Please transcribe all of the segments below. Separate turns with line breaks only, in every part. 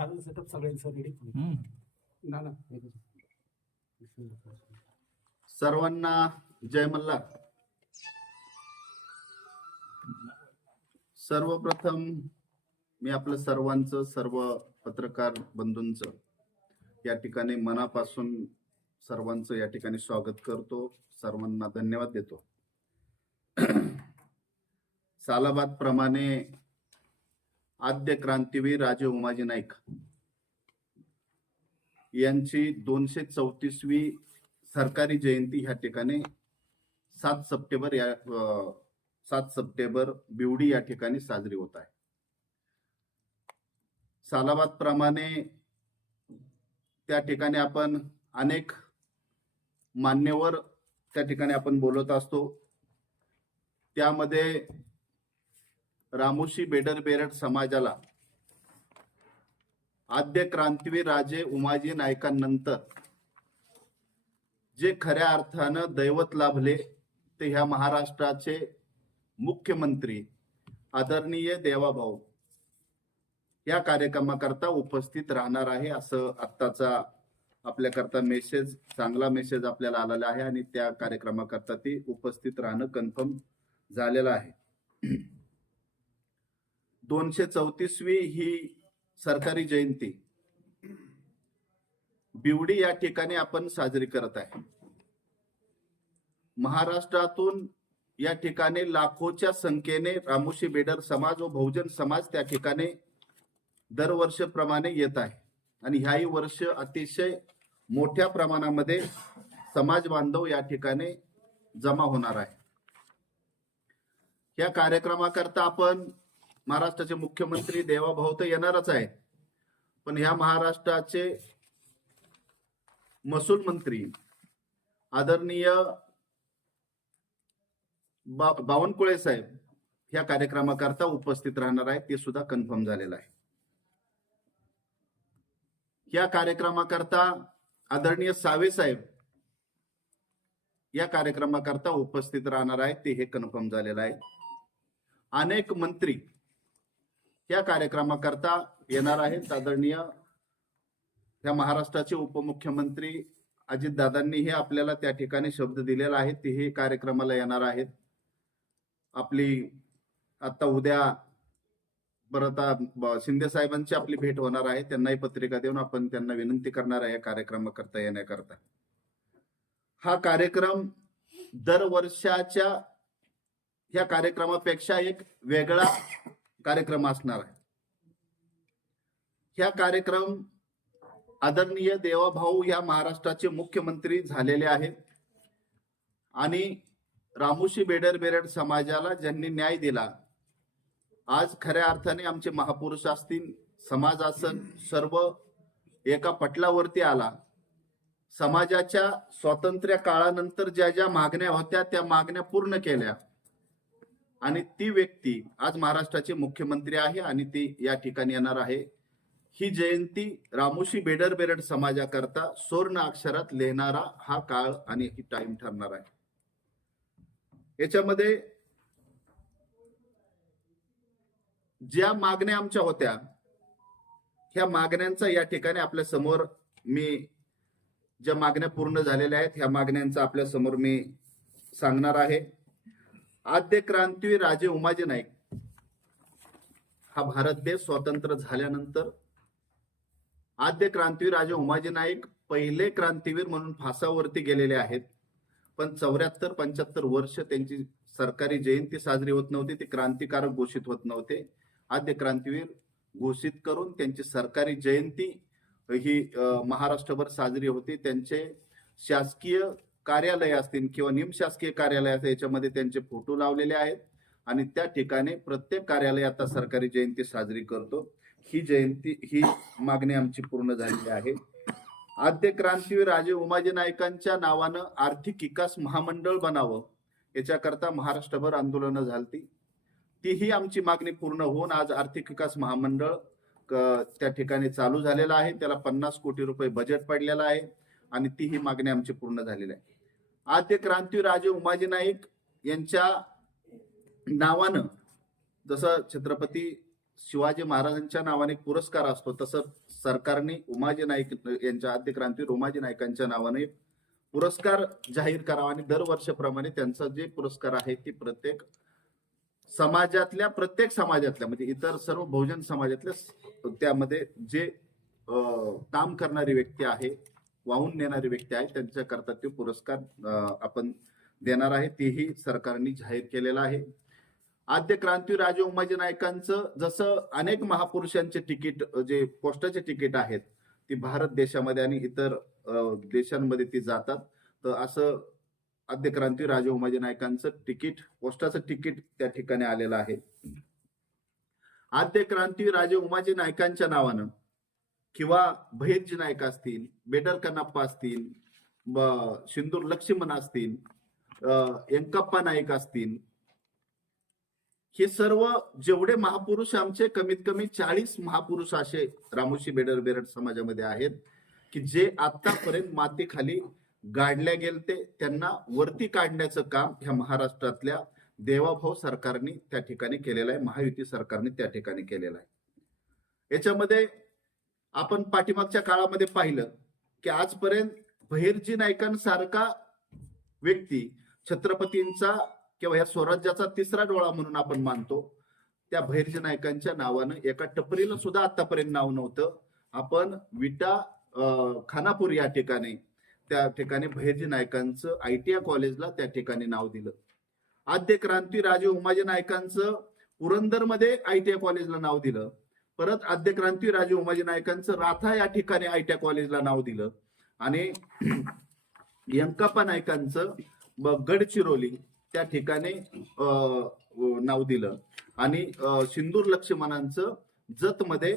झालं सेटअप सगळ्यांचं रेडी. ना ना
सर्वांना जय मल्हार. सर्वप्रथम मी आपलं सर्वांचं सर्व पत्रकार बंधूंचं या ठिकाणी मनापासून सर्वांचं या ठिकाणी स्वागत करतो. सर्वांना धन्यवाद देतो. सालाबाद प्रमाणे आद्य क्रांतीवीर राजे उमाजी नाईक. यांची दोनशे चौतीसवी सरकारी जयंती ह्या ठिकाणी सात सप्टेंबर या सात सप्टेंबर बिवडी या ठिकाणी साजरी होत आहे. सालाबाद प्रमाणे त्या ठिकाणी आपण अनेक मान्यवर त्या ठिकाणी आपण बोलत असतो. त्यामध्ये रामोशी बेडर बेरड समाजाला. आद्य क्रांतीवीर राजे उमाजी नायकांनंतर जे खऱ्या अर्थानं दैवत लाभले ते ह्या महाराष्ट्राचे मुख्यमंत्री आदरणीय देवाभाऊ या कार्यक्रमाकरता उपस्थित राहणार आहे असं आत्ताचा आपल्याकरता मेसेज चांगला मेसेज आपल्याला आलेला आहे आणि त्या कार्यक्रमाकरता ती उपस्थित राहणं कन्फर्म झालेलं आहे. दोनशे चौतीसवी ही सरकारी जयंती. बिवडी या ठिकाणी आपण साजरी करत आहे. महाराष्ट्रातून या ठिकाणी लाखोच्या संख्येने रामोशी बेडर समाज व बहुजन समाज त्या ठिकाणी दरवर्षप्रमाणे येत आहे. आणि ह्याही वर्ष अतिशय मोठ्या प्रमाणामध्ये समाज बांधव या ठिकाणी जमा होणार आहे. या कार्यक्रमाकरता आपण महाराष्ट्राचे मुख्यमंत्री देवाभाऊ तर येणारच आहे पण ह्या महाराष्ट्राचे महसूल मंत्री आदरणीय बा बावनकुळे साहेब ह्या कार्यक्रमाकरता उपस्थित राहणार आहेत ते सुद्धा कन्फर्म झालेलं आहे. या कार्यक्रमाकरता आदरणीय सावे साहेब या कार्यक्रमाकरता उपस्थित राहणार आहेत ते हे कन्फर्म झालेलं आहे. अनेक मंत्री या कार्यक्रमाकरता येणार आहेत आदरणीय या महाराष्ट्राचे उपमुख्यमंत्री अजितदादांनी हे आपल्याला त्या ठिकाणी शब्द दिलेला आहे. ते हे कार्यक्रमाला येणार आहेत. आपली आता उद्या परत शिंदे साहेबांची आपली भेट होणार आहे. त्यांनाही पत्रिका देऊन आपण त्यांना विनंती करणार आहे या कार्यक्रमाकरता येण्याकरता. हा कार्यक्रम दरवर्षाच्या ह्या कार्यक्रमापेक्षा एक वेगळा कार्यक्रम असणार आहे. ह्या कार्यक्रम आदरणीय देवाभाऊ या महाराष्ट्राचे मुख्यमंत्री झालेले आहेत. आणि रामोशी बेडर बेरड समाजाला ज्यांनी न्याय दिला आज खऱ्या अर्थाने आमचे महापुरुष असतील समाज असन सर्व एका पटलावरती आला. समाजाच्या स्वातंत्र्य काळानंतर ज्या ज्या मागण्या होत्या त्या मागण्या पूर्ण केल्या. आणि ती व्यक्ती आज महाराष्ट्राचे मुख्यमंत्री आहे आणि ती या ठिकाणी येणार आहे. ही जयंती रामोशी बेडर बेरड समाजाकरता सुवर्ण अक्षरात लिहिणारा हा काळ आणि ही टाइम ठरणार आहे. याच्यामध्ये ज्या मागण्या आमच्या होत्या ह्या मागण्यांचा या ठिकाणी आपल्यासमोर मी ज्या मागण्या पूर्ण झालेल्या आहेत ह्या मागण्यांचा आपल्यासमोर मी सांगणार आहे. आद्य क्रांती राजे उमाजी नाईक. हा भारत देश स्वतंत्र झाल्यानंतर आद्य क्रांतीवीर राजे उमाजी नाईक पहिले क्रांतीवीर म्हणून फासावरती गेलेले आहेत. पण चौऱ्याहत्तर पंच्याहत्तर वर्ष त्यांची सरकारी जयंती साजरी होत नव्हती ते क्रांतिकारक घोषित होत नव्हते. आद्य क्रांतीवीर घोषित करून त्यांची सरकारी जयंती ही महाराष्ट्रभर साजरी होती. त्यांचे शासकीय कार्यालय असतील किंवा निमशासकीय कार्यालय असतील याच्यामध्ये त्यांचे फोटो लावलेले आहेत. आणि त्या ठिकाणी प्रत्येक कार्यालय आता सरकारी जयंती साजरी करतो. ही जयंती ही मागणी आमची पूर्ण झालेली आहे. आद्य क्रांतीवीर राजे उमाजी नायकांच्या नावानं आर्थिक विकास महामंडळ बनावं याच्याकरता महाराष्ट्रभर आंदोलनं झालती. तीही आमची मागणी पूर्ण होऊन आज आर्थिक विकास महामंडळ क- त्या ठिकाणी चालू झालेलं आहे. त्याला पन्नास कोटी रुपये बजेट पडलेलं आहे. आणि ती ही मागणी आमची पूर्ण झालेली आहे आद्य क्रांती राजे उमाजी नाईक यांच्या नावानं जसं छत्रपती शिवाजी महाराजांच्या नावाने एक पुरस्कार असतो तसं सरकारने उमाजी नाईक यांच्या आद्य क्रांतीवीर उमाजी नाईकांच्या नावाने पुरस्कार जाहीर करावा आणि दरवर्षाप्रमाणे त्यांचा जे पुरस्कार आहे ते प्रत्येक समाजातल्या प्रत्येक समाजातल्या म्हणजे इतर सर्व बहुजन समाजातल्या त्यामध्ये जे काम करणारी व्यक्ती आहे वाहून नेणारी व्यक्ती आहे त्यांच्याकरता ते पुरस्कार आपण देणार आहे. तेही सरकारने जाहीर केलेलं आहे. आद्य क्रांती राजे उमाजी नायकांचं जसं अनेक महापुरुषांचे तिकीट जे पोस्टाचे तिकीट आहेत ती भारत देशामध्ये आणि इतर अं, देशांमध्ये ती जातात. तर असं आद्य क्रांती राजे उमाजी नायकांचं तिकीट पोस्टाचं तिकीट त्या ठिकाणी आलेलं आहे. आद्य क्रांती राजे उमाजी नायकांच्या नावानं किंवा भैरजी नायक असतील बेडर कनाप्पा असतील सिंदूर लक्ष्मण असतील यंकप्पा नाईक असतील हे सर्व जेवढे महापुरुष आमचे कमीत कमी चाळीस महापुरुष असे रामोशी बेडर बेरड समाजामध्ये आहेत की जे आतापर्यंत मातीखाली गाडल्या गेलते त्यांना वरती काढण्याचं काम ह्या महाराष्ट्रातल्या देवाभाऊ सरकारने त्या ठिकाणी केलेलं आहे महायुती सरकारने त्या ठिकाणी केलेलं आहे. याच्यामध्ये आपण पाठीमागच्या काळामध्ये पाहिलं की आजपर्यंत बहिर्जी नायकांसारखा व्यक्ती छत्रपतींचा किंवा या स्वराज्याचा तिसरा डोळा म्हणून आपण मानतो. त्या भैरजी नायकांच्या नावानं एका टपरीला सुद्धा आतापर्यंत नाव नव्हतं. आपण विटा खानापूर या ठिकाणी त्या ठिकाणी भैरजी नायकांचं आय टी आय कॉलेजला त्या ठिकाणी नाव दिलं. आद्य क्रांती राजे उमाजी नायकांचं पुरंदरमध्ये आय टी आय कॉलेजला नाव दिलं. परत आद्य क्रांती राजे उमाजी नायकांचं राथा या ठिकाणी आय टी कॉलेजला नाव दिलं. आणि यंकाप्पा नायकांचं गडचिरोली त्या ठिकाणी नाव दिलं. आणि सिंदूर लक्ष्मणांचं जतमध्ये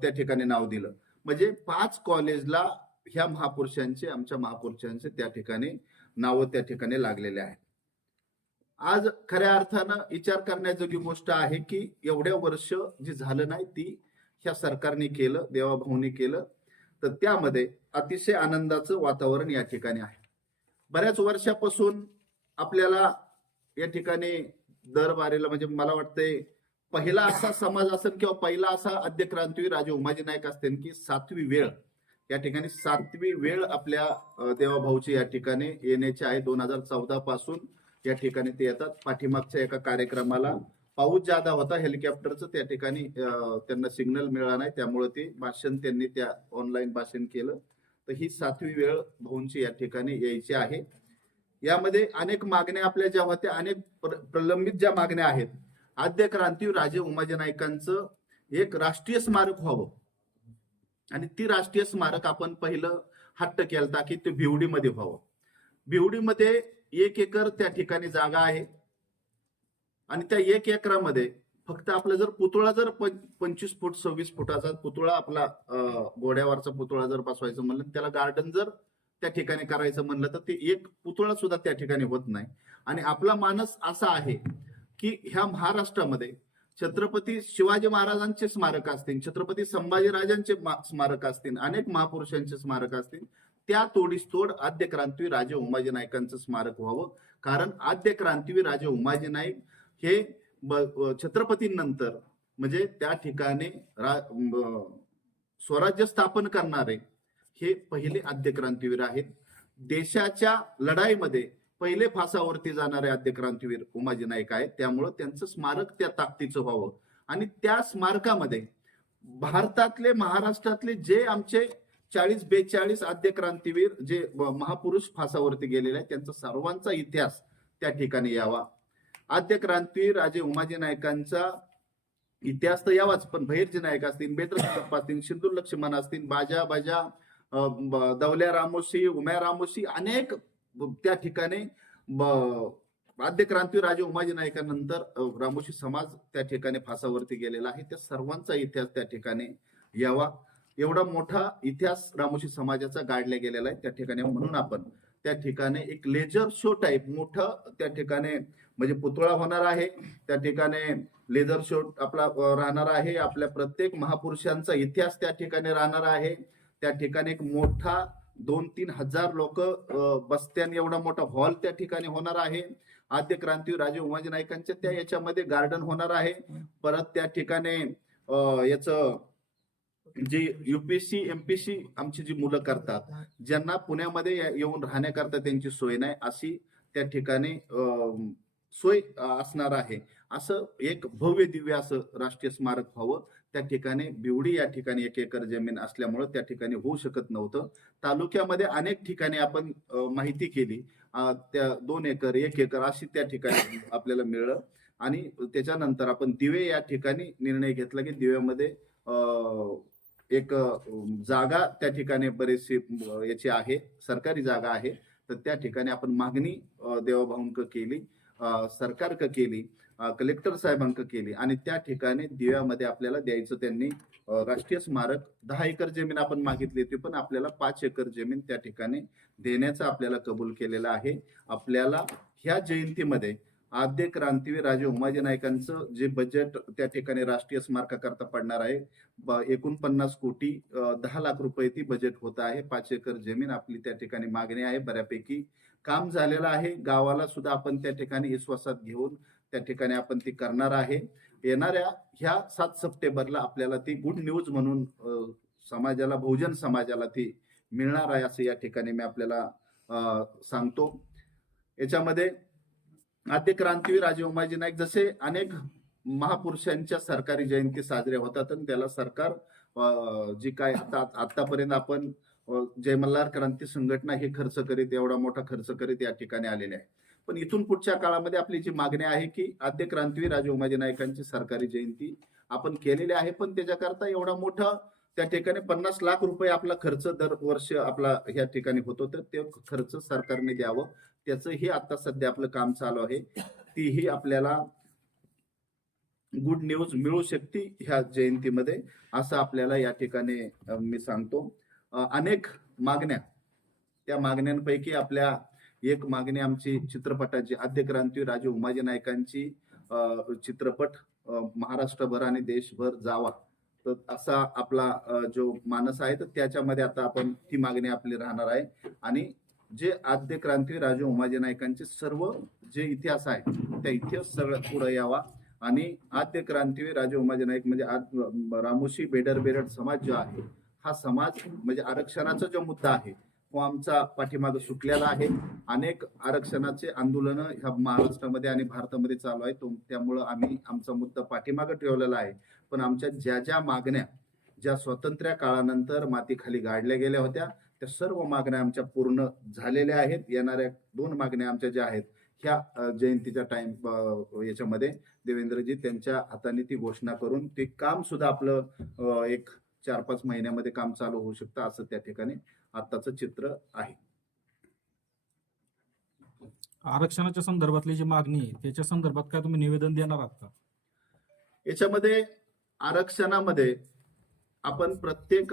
त्या ठिकाणी नाव दिलं. म्हणजे पाच कॉलेजला ह्या महापुरुषांचे आमच्या महापुरुषांचे त्या ठिकाणी नावं त्या ठिकाणी लागलेले आहेत. आज खऱ्या अर्थानं विचार करण्याजोगी गोष्ट आहे की एवढ्या वर्ष जे झालं नाही ती ह्या सरकारने केलं देवाभाऊने केलं तर त्यामध्ये अतिशय आनंदाचं वातावरण या ठिकाणी आहे. बऱ्याच वर्षापासून आपल्याला या ठिकाणी दरबारीला म्हणजे मला वाटतंय पहिला असा समाज असेल किंवा पहिला असा आद्यक्रांतीवीर राजे उमाजी नाईक असतील की सातवी वेळ या ठिकाणी सातवी वेळ आपल्या देवाभाऊची या ठिकाणी येण्याची आहे. दोन हजार चौदा पासून या ठिकाणी ते येतात. पाठीमागच्या एका कार्यक्रमाला पाऊस जादा होता हेलिकॉप्टरचं त्या ठिकाणी त्यांना सिग्नल मिळाला नाही. त्यामुळे ते भाषण त्यांनी त्या ऑनलाईन भाषण केलं. तर ही सातवी वेळ भाऊंची या ठिकाणी यायची आहे. यामध्ये अनेक मागण्या आपल्या ज्या होत्या अनेक प्र- प्रलंबित ज्या मागण्या आहेत. आद्य क्रांती राजे उमाजी नाईकांचं एक राष्ट्रीय स्मारक व्हावं. आणि ती राष्ट्रीय स्मारक आपण पहिलं हट्ट केलता की ते भिवडीमध्ये व्हावं. भिवडीमध्ये एक एकर त्या ठिकाणी जागा आहे. आणि त्या एक एकरामध्ये फक्त आपला जर पुतळा जर पंचवीस फूट सव्वीस फुटाचा पुतळा आपला घोड्यावरचा पुतळा जर बसवायचं म्हणलं त्याला गार्डन जर त्या ठिकाणी करायचं म्हणलं तर ते एक पुतळा सुद्धा त्या ठिकाणी होत नाही. आणि आपला मानस असा आहे की ह्या महाराष्ट्रामध्ये छत्रपती शिवाजी महाराजांचे स्मारक असतील छत्रपती संभाजीराजांचे राजांचे स्मारक असतील अनेक महापुरुषांचे स्मारक असतील त्या तोडीस तोड आद्य क्रांतीवीर राजे उमाजी नायकांचं स्मारक व्हावं. कारण आद्य क्रांतीवीर राजे उमाजी नाईक हे ब- छत्रपतींनंतर म्हणजे त्या ठिकाणी रा- ब- स्वराज्य स्थापन करणारे हे पहिले आद्य क्रांतीवीर आहेत. देशाच्या लढाईमध्ये पहिले फासावरती जाणारे आद्य क्रांतीवीर उमाजी नाईक आहेत. त्यामुळं त्यांचं स्मारक त्या ताकदीचं व्हावं. आणि त्या स्मारकामध्ये भारतातले महाराष्ट्रातले जे आमचे चाळीस बेचाळीस आद्य क्रांतीवीर जे महापुरुष फासावरती गेलेले आहेत त्यांचा सर्वांचा इतिहास त्या ठिकाणी यावा. आद्य क्रांतीवीर राजे उमाजी नायकांचा इतिहास तर यावाच पण भैरजी नायक असतील बेत्रप्पा असतील सिंदूर लक्ष्मण असतील बाजा बाजा ब- दौल्या रामोशी उम्या रामोशी अनेक त्या ठिकाणी आद्य क्रांतीवीर राजे उमाजी नायकानंतर रामोशी समाज त्या ठिकाणी फासावरती गेलेला आहे. त्या सर्वांचा इतिहास त्या ठिकाणी यावा. एवढा मोठा इतिहास रामोशी समाजाचा गाडला गेलेला आहे त्या ठिकाणी म्हणून आपण त्या ठिकाणी एक लेजर शो टाईप मोठं त्या ठिकाणी म्हणजे पुतळा होणार आहे. त्या ठिकाणी लेझर शो आपला राहणार आहे. आपल्या प्रत्येक महापुरुषांचा इतिहास त्या ठिकाणी राहणार आहे. त्या ठिकाणी एक मोठा दोन तीन हजार लोक बसत्यान एवढा मोठा हॉल त्या ठिकाणी होणार आहे. आद्य क्रांती राजे उमाजी नाईकांच्या त्या याच्यामध्ये गार्डन होणार आहे. परत त्या ठिकाणी याच जी युपीएससी एमपीसी आमची जी मुलं करतात ज्यांना पुण्यामध्ये येऊन राहण्याकरता त्यांची सोय नाही अशी त्या ठिकाणी सोय असणार आहे. असं एक भव्य दिव्य असं राष्ट्रीय स्मारक व्हावं. त्या ठिकाणी बिवडी या ठिकाणी एक एकर जमीन असल्यामुळं त्या ठिकाणी होऊ शकत नव्हतं. तालुक्यामध्ये अनेक ठिकाणी आपण माहिती केली. त्या दोन एकर एक एकर अशी त्या ठिकाणी आपल्याला मिळलं. आणि त्याच्यानंतर आपण दिवे या ठिकाणी निर्णय घेतला की दिव्यामध्ये एक जागा त्या ठिकाणी बरेचशी याची आहे सरकारी जागा आहे. तर त्या ठिकाणी आपण मागणी देवाभाऊंक केली अं, सरकारक केली कलेक्टर साहेबांक केली आणि त्या ठिकाणी दिव्यामध्ये आपल्याला द्यायचं त्यांनी राष्ट्रीय स्मारक. दहा एकर जमीन आपण मागितली होती पण आपल्याला पाच एकर जमीन त्या ठिकाणी देण्याचं आपल्याला कबूल केलेलं आहे. आपल्याला ह्या जयंतीमध्ये आद्य क्रांतीवीर राजे उमाजी नायकांचं जे बजेट त्या ठिकाणी राष्ट्रीय स्मारकाकरता पडणार आहे ब- एकोणपन्नास कोटी दहा लाख रुपये ती बजेट होत आहे. पाच एकर जमीन आपली त्या ठिकाणी मागणी आहे बऱ्यापैकी. काम झालेलं आहे. गावाला सुद्धा आपण त्या ठिकाणी विश्वासात घेऊन त्या ठिकाणी आपण ती करणार आहे. येणाऱ्या ह्या सात सप्टेंबरला आपल्याला ती गुड न्यूज म्हणून समाजाला बहुजन समाजाला ती मिळणार आहे असं या ठिकाणी मी आपल्याला सांगतो. याच्यामध्ये आद्य क्रांतीवीर राजे उमाजी नाईक जसे अनेक महापुरुषांच्या सरकारी जयंती साजऱ्या होतात आणि त्याला सरकार जी काय आता आतापर्यंत आपण जयमल्हार जय मल्हार क्रांती संघटना हे खर्च करीत एवढा मोठा खर्च करीत या ठिकाणी आलेले आहे. पण इथून पुढच्या काळामध्ये आपली जी मागणी आहे की आद्य क्रांतीवीर राजे उमाजी नायकांची सरकारी जयंती आपण केलेली आहे पण त्याच्याकरता एवढा मोठा त्या ठिकाणी पन्नास लाख रुपये आपला खर्च दरवर्षी आपला ह्या ठिकाणी होतो तर ते खर्च सरकारने द्यावं. त्याचंही आता सध्या आपलं काम चालू आहे. तीही आपल्याला गुड न्यूज मिळू शकते ह्या जयंतीमध्ये असं आपल्याला या ठिकाणी मी सांगतो. अनेक मागण्या त्या मागण्यांपैकी आपल्या एक मागणी आमची चित्रपटाची आद्य क्रांती राजे उमाजी नायकांची चित्रपट महाराष्ट्रभर आणि देशभर जावा. तर असा आपला जो मानस आहे तर त्याच्यामध्ये आता आपण ती मागणी आपली राहणार आहे. आणि जे आद्य क्रांती राजे उमाजी नायकांचे सर्व जे इतिहास आहे त्या इतिहास सगळं पुढे यावा. आणि आद्य क्रांतीवीर राजे उमाजी नाईक म्हणजे आज रामोशी बेडर बेरड समाज जो आहे हा समाज म्हणजे आरक्षणाचा जो मुद्दा आहे तो आमचा पाठीमागे सुटलेला आहे. अनेक आरक्षणाचे आंदोलन ह्या महाराष्ट्रामध्ये आणि भारतामध्ये चालू आहे तो त्यामुळं आम्ही आमचा मुद्दा पाठीमागे ठेवलेला आहे. पण आमच्या ज्या ज्या मागण्या ज्या स्वातंत्र्य काळानंतर मातीखाली गाडल्या गेल्या होत्या त्या सर्व मागण्या आमच्या पूर्ण झालेल्या आहेत. येणाऱ्या दोन मागण्या आमच्या ज्या आहेत ह्या जयंतीच्या टाइम याच्यामध्ये देवेंद्रजी त्यांच्या हाताने ती घोषणा करून ते काम सुद्धा आपलं एक चार पाच महिन्यामध्ये काम चालू होऊ शकतं असं त्या ठिकाणी आत्ताचं चित्र आहे.
आरक्षणाच्या संदर्भातली जी मागणी आहे त्याच्या संदर्भात काय तुम्ही निवेदन देणार आहात का?
याच्यामध्ये आरक्षणामध्ये आपण प्रत्येक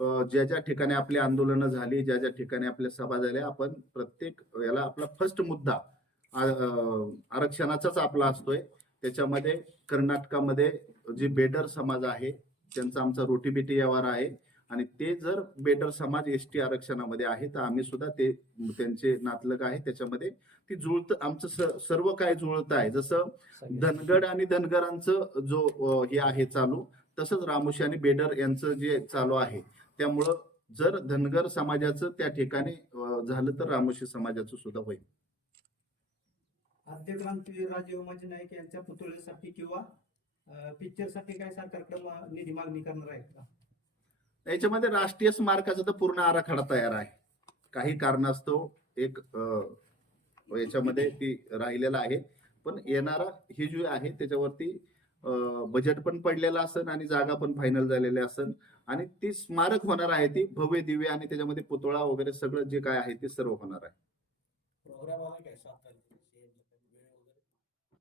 ज्या ज्या ठिकाणी आपली आंदोलनं झाली ज्या ज्या ठिकाणी आपल्या सभा झाल्या आपण प्रत्येक याला आपला फर्स्ट मुद्दा आरक्षणाचाच आपला असतोय. त्याच्यामध्ये कर्नाटकामध्ये जे बेडर समाज आहे त्यांचा आमचा रोटीबिटी व्यवहार आहे. आणि ते जर बेडर समाज एस टी आरक्षणामध्ये आहे तर आम्ही सुद्धा ते त्यांचे नातलग आहे. त्याच्यामध्ये ती जुळत आमचं सर्व काय जुळत आहे. जसं धनगड आणि धनगरांचं जो हे आहे चालू तसंच रामोशी आणि बेडर यांचं जे चालू आहे त्यामुळं जर धनगर समाजाचं त्या ठिकाणी झालं तर रामोशी समाजाचं सुद्धा होईल.
आद्य क्रांती राजे उमाजी नाईक यांच्या पुतळ्यासाठी किंवा पिक्चरसाठी काय सरकारकडे निधी मागणी करणार आहेत का?
याच्यामध्ये राष्ट्रीय स्मारकाचा तर पूर्ण आराखडा तयार आहे. काही कारणास्तव एक याच्यामध्ये ती राहिलेला आहे. पण येणारा हे जे आहे त्याच्यावरती बजेट पण पडलेलं असन आणि जागा पण फायनल झालेली असन. आणि ती स्मारक होणार आहे ती भव्य दिव्य आणि त्याच्यामध्ये पुतळा वगैरे सगळं जे काय आहे ते सर्व होणार आहे.